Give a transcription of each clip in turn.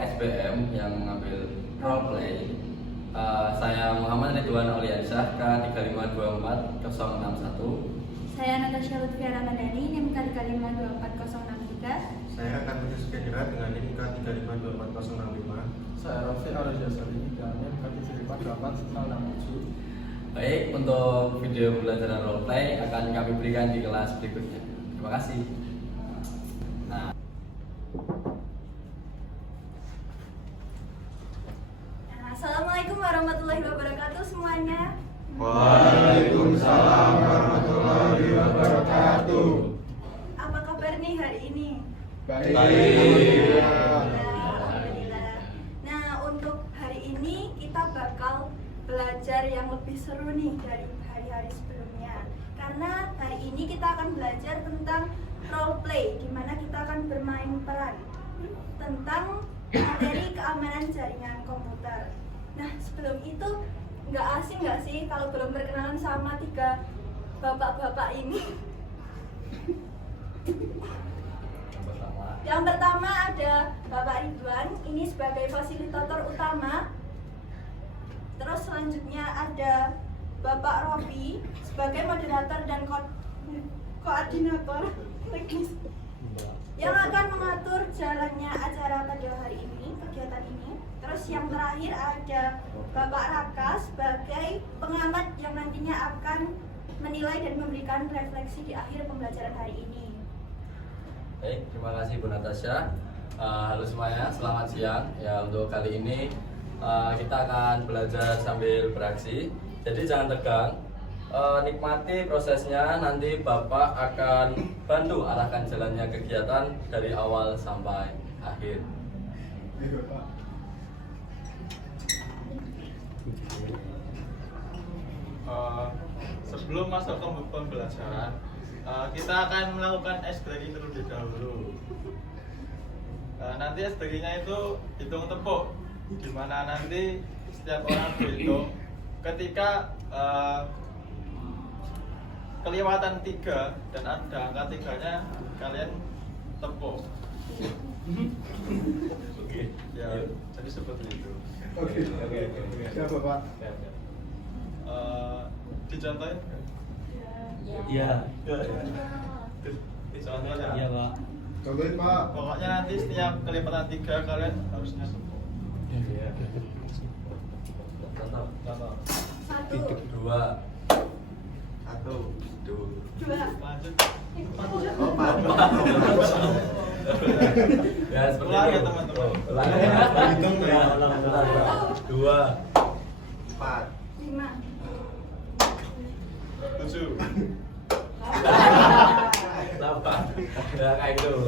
SBM yang mengambil role play. Saya Muhammad Ridwan Auliansyah K3524061. Saya Natasha Lutfia Ramadhani NIM K3524063. Saya akan menyusulkan dengan NIM K3524065. Saya Rafi Arjasari dengan NIM K34897. Baik, untuk video pembelajaran role play akan kami berikan di kelas berikutnya. Terima kasih. Nah, Assalamualaikum warahmatullahi wabarakatuh semuanya. Waalaikumsalam warahmatullahi wabarakatuh. Apa kabar nih hari ini? Baik. Alhamdulillah. Nah, untuk hari ini kita bakal belajar yang lebih seru nih dari hari-hari sebelumnya. Karena hari ini kita akan belajar tentang role play, di mana kita akan bermain peran tentang materi keamanan jaringan komputer. Nah, sebelum itu nggak asing nggak sih kalau belum berkenalan sama tiga bapak-bapak ini? Yang pertama ada Bapak Ridwan, ini sebagai fasilitator utama. Terus selanjutnya ada Bapak Robi sebagai moderator dan koordinator teknis yang akan mengatur jalannya acara pada hari ini, kegiatan ini. Terus yang terakhir ada Bapak Raka sebagai pengamat yang nantinya akan menilai dan memberikan refleksi di akhir pembelajaran hari ini. baik, terima kasih Bu Natasha. Halo semuanya, selamat siang. Ya, untuk kali ini kita akan belajar sambil beraksi. Jadi jangan tegang. Nikmati prosesnya, nanti Bapak akan bantu arahkan jalannya kegiatan dari awal sampai akhir. Sebelum masuk ke pembelajaran, kita akan melakukan ice breaking terlebih dahulu. Nanti ice breakingnya itu hitung tepuk, di mana nanti setiap orang berhitung. Ketika kelewatan 3 dan ada angka 3-nya, kalian tepuk. Oke. Ya, jadi seperti itu. Oke. Siapa Pak? Dicontohin? Iya. Contohnya? Iya, Pak. Contohin Pak. Pokoknya nanti setiap kelipatan 3 kalian harusnya tepuk. Contoh. 1, 2, 1, 2, Lanjut. ya seperti Ulang itu. ya, teman-teman. Ulang ya. Hitung ya. Ulang. 2, 4, 5, 7. 8. Ya kayak gitu.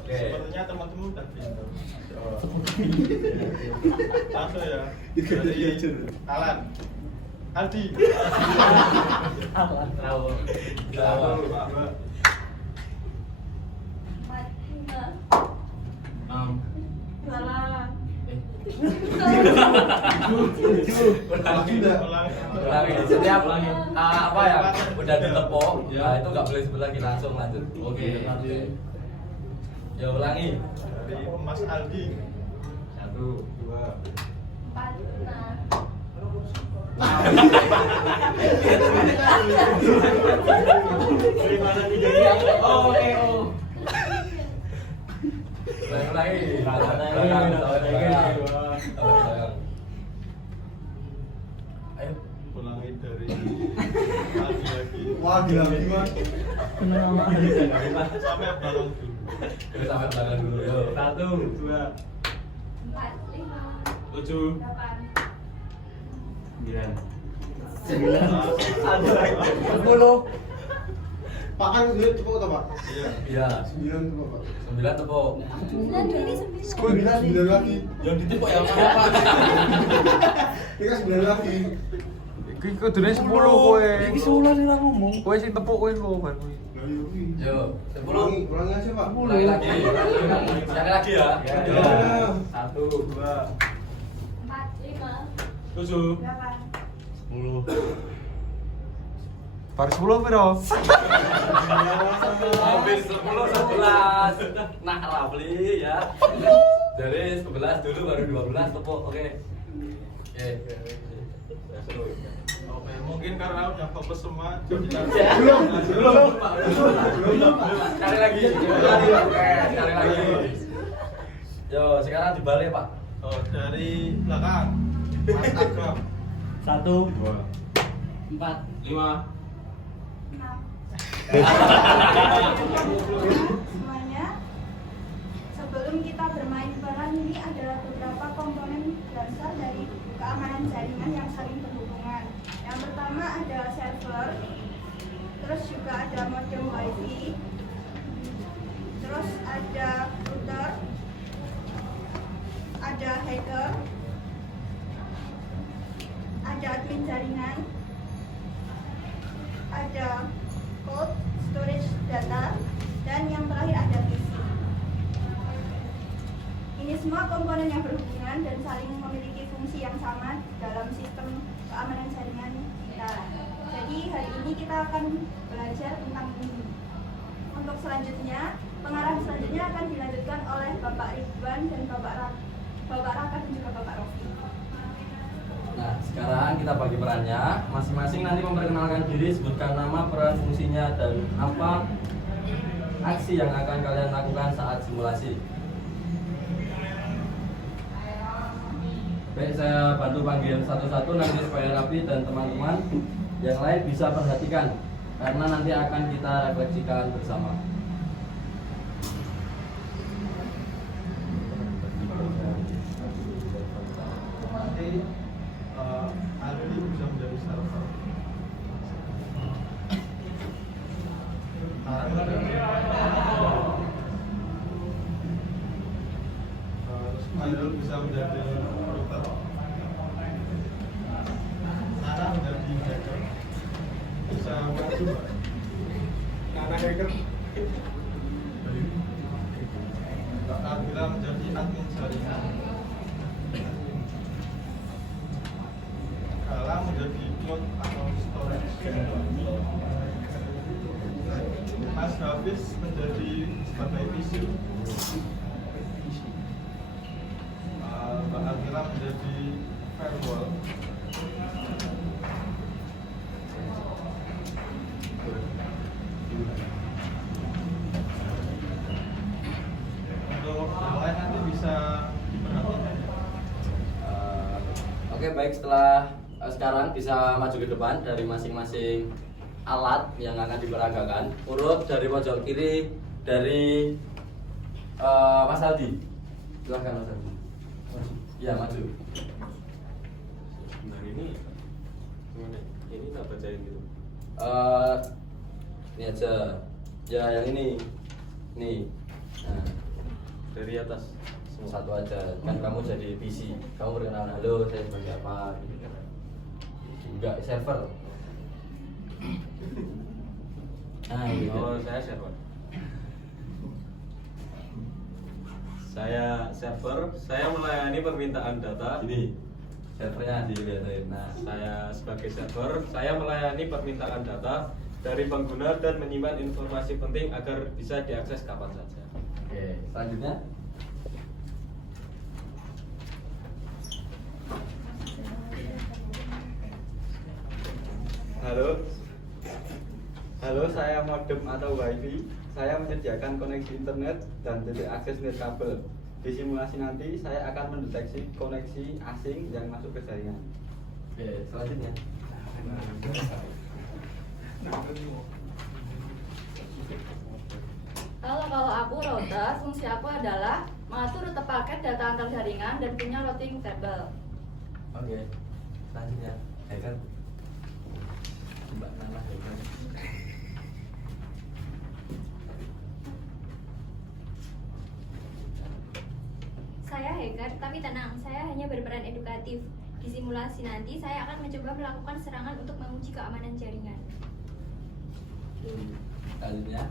Oke. Sepertinya teman-teman udah pintar. Langsung ya. Dari Alan, Aldi, Bravo. 1, 2, 2, Lagi enggak? Ulangi. Setiap apa ya udah ditepuk, nah itu nggak boleh sebut lagi, langsung lanjut. Oke. Ya ulangi. dari Mas Aldi. 1, 2. 4, Oke. Ulangi. Ayo. Ulangi dari Aldi lagi. Wah, gila Mas. Sampai bareng dulu. Kita sampai belakang dulu. Yuk. 1, 2, 4, 5, 7. 8, 10. Pak kan udah tepuk atau Pak? Iya. 9 tepuk Pak. 9 tepuk. 9 lagi. Yang ditepuk yang mana, Pak? Ini kan 9 lagi. Iki kudune 10 kowe. Iki 10 sing ngomong. Kowe sing tepuk kowe lho bar kowe. Nah, iya, iya. Yuk, 10. Ulangi aja Pak. Ulangi lagi. Sekali lagi ya. Ya. 1, 2, 4, 5, 7. 8, 10. Bar 10 piro? Hampir 10, 11. Nah, Rafli ya. Jadi 11 dulu baru 12 tepuk. Oke. Oke. Seru. Oke, mungkin karena udah fokus semua jadi Belum, Pak. Belum. Sekali lagi. Oke, sekali lagi. Yo, sekarang dibalik, Pak. Oh, dari belakang. Mas Agam. 1 2 4 5 Semuanya, sebelum kita bermain peran ini ada beberapa komponen dasar dari keamanan jaringan yang saling berhubungan. Yang pertama ada server, terus juga ada modem wifi, terus ada router, ada hacker, ada admin jaringan, ada code, storage data, dan yang terakhir ada PC. Ini semua komponen yang berhubungan dan saling memiliki fungsi yang sama dalam sistem keamanan jaringan kita. Jadi hari ini kita akan belajar tentang ini. Untuk selanjutnya, pengarang selanjutnya akan dilanjutkan oleh Bapak Ridwan dan Bapak Raka dan juga Bapak Rofi. Nah, sekarang kita bagi perannya. Masing-masing nanti memperkenalkan diri, sebutkan nama, peran, fungsinya, dan apa aksi yang akan kalian lakukan saat simulasi. Baik, saya bantu panggil satu-satu nanti supaya rapi dan teman-teman yang lain bisa perhatikan karena nanti akan kita refleksikan bersama. Nanti Adli bisa menjadi server. Terus Mairul bisa menjadi router. Nana menjadi hacker. Bisa maju. Nana hacker. Mbak Nabila menjadi admin jaringan. Kala menjadi cloud atau storage. Mas Hafiz menjadi sebagai PC. Mbak Adila menjadi firewall. Untuk yang lain nanti bisa diperhatikan. Oke, baik, setelah sekarang bisa maju ke depan dari masing-masing alat yang akan diperagakan. Urut dari pojok kiri dari Mas Aldi. Silahkan Mas Aldi. Ya, maju. Nah ini gimana? Ini tak bacain gitu. Ini aja. Ya, yang ini. Nih. Nah, Dari atas semua. satu aja. Kan kamu jadi PC. Kamu perkenalan, halo, saya sebagai apa? Gitu kan. Enggak, server. Nah, gitu. Oh, saya server. Saya server. Saya melayani permintaan data. Ini servernya dilihatin. Nah, Saya sebagai server, saya melayani permintaan data dari pengguna dan menyimpan informasi penting agar bisa diakses kapan saja. oke, selanjutnya. Halo, saya modem atau wifi. Saya menyediakan koneksi internet dan titik akses nirkabel. Di simulasi nanti saya akan mendeteksi koneksi asing yang masuk ke jaringan. Oke, selanjutnya. Kalau aku router, fungsi aku adalah mengatur rute paket data antar jaringan dan punya routing table. Oke, selanjutnya. Hacker. Mbak Nana hacker. Saya hacker, tapi tenang, saya hanya berperan edukatif. Di simulasi nanti, saya akan mencoba melakukan serangan untuk menguji keamanan jaringan. Selanjutnya.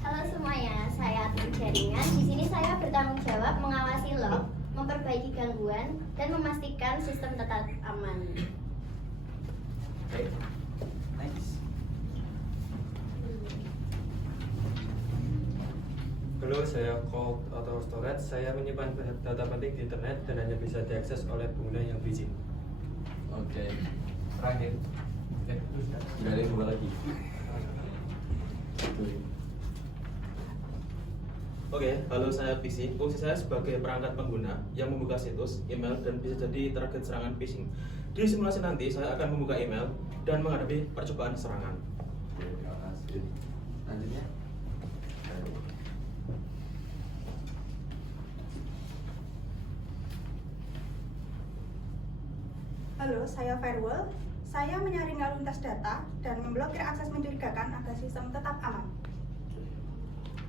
Halo semuanya, saya admin jaringan. Di sini saya bertanggung jawab mengawasi log, memperbaiki gangguan, dan memastikan sistem tetap aman. Oke. Next. Halo, saya Cold Auto Storage. Saya menyimpan data penting di internet dan hanya bisa diakses oleh pengguna yang berizin. Oke. Terakhir. Nggak ada yang dua lagi. Oke, halo, saya PC. Fungsi saya sebagai perangkat pengguna yang membuka situs, email, dan bisa jadi target serangan phishing. Di simulasi nanti, saya akan membuka email dan menghadapi percobaan serangan. Terima kasih. Lanjutnya. Halo, saya Firewall. Saya menyaring lalu lintas data dan memblokir akses mencurigakan agar sistem tetap aman.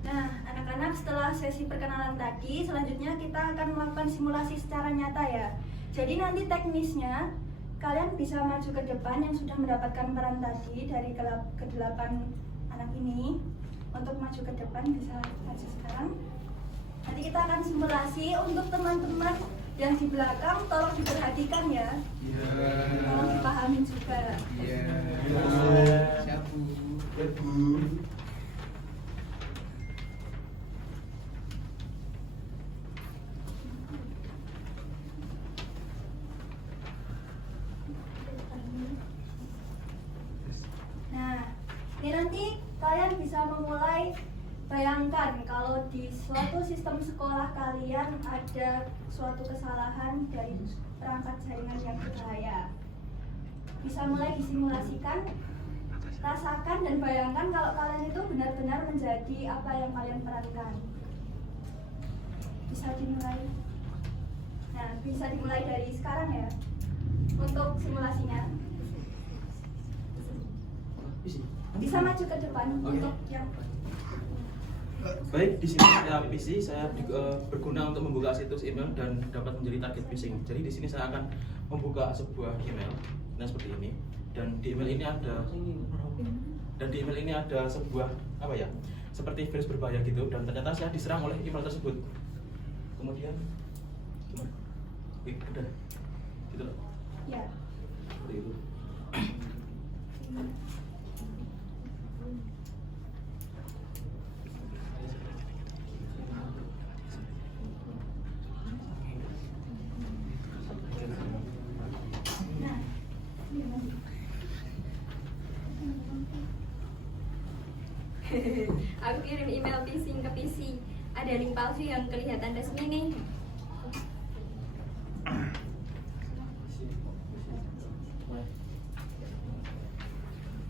Nah, anak-anak, setelah sesi perkenalan tadi, selanjutnya kita akan melakukan simulasi secara nyata ya. Jadi nanti teknisnya, kalian bisa maju ke depan yang sudah mendapatkan peran tadi dari ke-8 anak ini. Untuk maju ke depan bisa maju sekarang. Nanti kita akan simulasi. Untuk teman-teman yang di belakang tolong diperhatikan ya. Tolong dipahami juga. Siap Bu. Nah, ini nanti kalian bisa memulai. Bayangkan kalau di suatu sistem sekolah kalian ada suatu kesalahan dari perangkat jaringan yang berbahaya. Bisa mulai disimulasikan, rasakan dan bayangkan kalau kalian itu benar-benar menjadi apa yang kalian perankan. Bisa dimulai. Nah, bisa dimulai dari sekarang ya. Untuk simulasinya. Bisa maju ke depan untuk yang Baik, di sini saya PC, saya berguna untuk membuka situs email dan dapat menjadi target phishing. Jadi di sini saya akan membuka sebuah email, nah seperti ini. Dan di email ini ada sebuah apa ya, seperti virus berbahaya gitu. Dan ternyata saya diserang oleh email tersebut. Kemudian, udah, gitu loh. ya. Seperti itu. Nah, Aku kirim email phishing ke PC. Ada link palsu yang kelihatan resmi nih.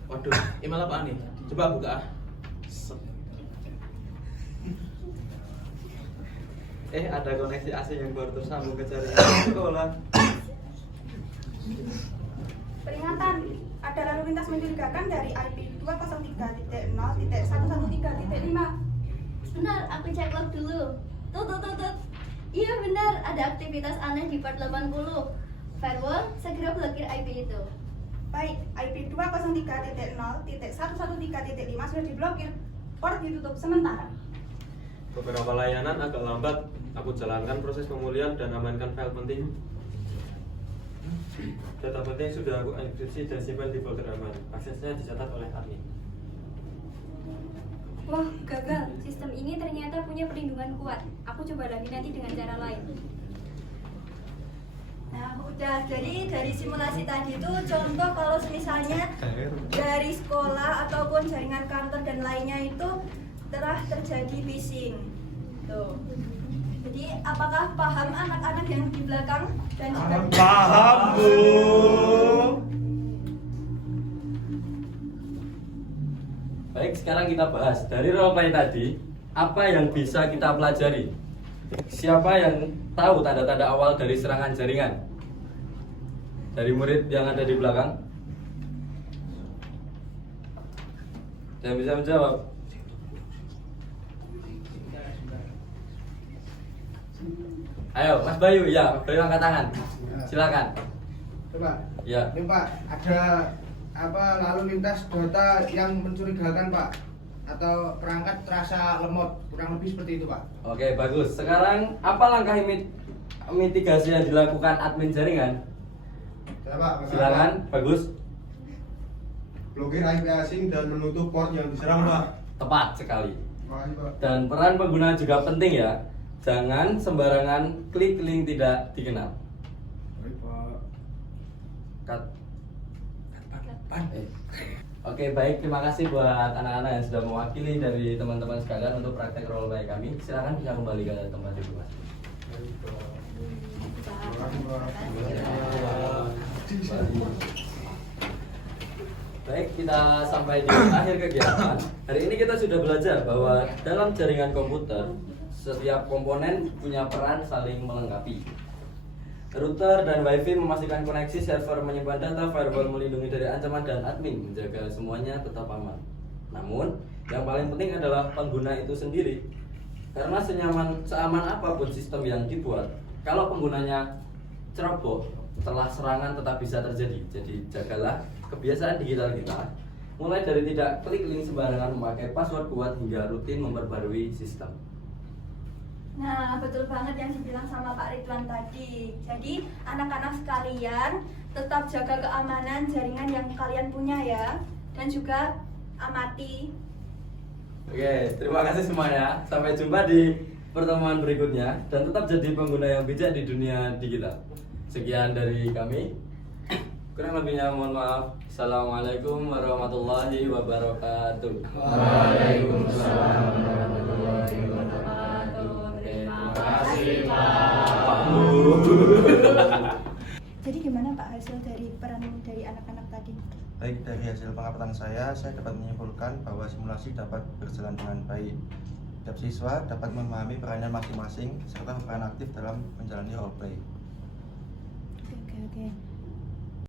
Waduh, email apaan nih? Coba buka. Ada koneksi asing yang baru tersambung ke jaringan sekolah. peringatan, ada lalu lintas mencurigakan dari IP 203.0.113.5. Benar, aku cek log dulu. Tut. Iya benar, ada aktivitas aneh di port 80. Firewall, segera blokir IP itu. Baik, IP 203.0.113.5 sudah diblokir. Port ditutup sementara. Beberapa layanan agak lambat. Aku jalankan proses pemulihan dan amankan file penting. Data penting sudah aku enkripsi dan simpan di folder aman. Aksesnya dicatat oleh admin. Wah, gagal. Sistem ini ternyata punya perlindungan kuat. Aku coba lagi nanti dengan cara lain. Nah, udah. Jadi dari simulasi tadi itu contoh kalau misalnya dari sekolah ataupun jaringan kantor dan lainnya itu telah terjadi phishing. Tuh. Jadi apakah paham anak-anak yang di belakang dan juga Paham, Bu. Baik, sekarang kita bahas dari role play tadi, apa yang bisa kita pelajari? Siapa yang tahu tanda-tanda awal dari serangan jaringan? Dari murid yang ada di belakang? Yang bisa menjawab? Ayo, Mas Bayu, ya, Mas Bayu angkat tangan. Silakan. Coba. Ya. Ini Pak, ada lalu lintas data yang mencurigakan Pak, atau perangkat terasa lemot, kurang lebih seperti itu Pak. Oke, bagus. Sekarang apa langkah mitigasi yang dilakukan admin jaringan? Silakan, bagus. Blokir IP asing dan menutup port yang diserang, Pak. Tepat sekali. Makasih Pak. Dan peran pengguna juga penting ya. Jangan sembarangan klik link tidak dikenal. Baik Pak. Cut. Oke, baik, terima kasih buat anak-anak yang sudah mewakili dari teman-teman sekalian untuk praktek role play kami. Silakan bisa kembali ke tempat duduk Mas. Baik, kita sampai di akhir kegiatan. Hari ini kita sudah belajar bahwa dalam jaringan komputer, setiap komponen punya peran saling melengkapi. Router dan WiFi memastikan koneksi, server menyimpan data, firewall melindungi dari ancaman, dan admin menjaga semuanya tetap aman. Namun, yang paling penting adalah pengguna itu sendiri. Karena seaman apapun sistem yang dibuat, kalau penggunanya ceroboh, celah serangan tetap bisa terjadi. Jadi jagalah kebiasaan digital kita, mulai dari tidak klik link sembarangan, memakai password kuat, hingga rutin memperbarui sistem. Nah, betul banget yang dibilang sama Pak Ridwan tadi. Jadi, anak-anak sekalian tetap jaga keamanan jaringan yang kalian punya ya. Dan juga amati. Oke, terima kasih semuanya. Sampai jumpa di pertemuan berikutnya. Dan tetap jadi pengguna yang bijak di dunia digital. Sekian dari kami. Kurang lebihnya mohon maaf. Assalamualaikum warahmatullahi wabarakatuh. Waalaikumsalam warahmatullahi wabarakatuh. Jadi gimana Pak hasil dari peran dari anak-anak tadi? Baik, dari hasil pengamatan saya dapat menyimpulkan bahwa simulasi dapat berjalan dengan baik. Setiap siswa dapat memahami perannya masing-masing serta berperan aktif dalam menjalani role play.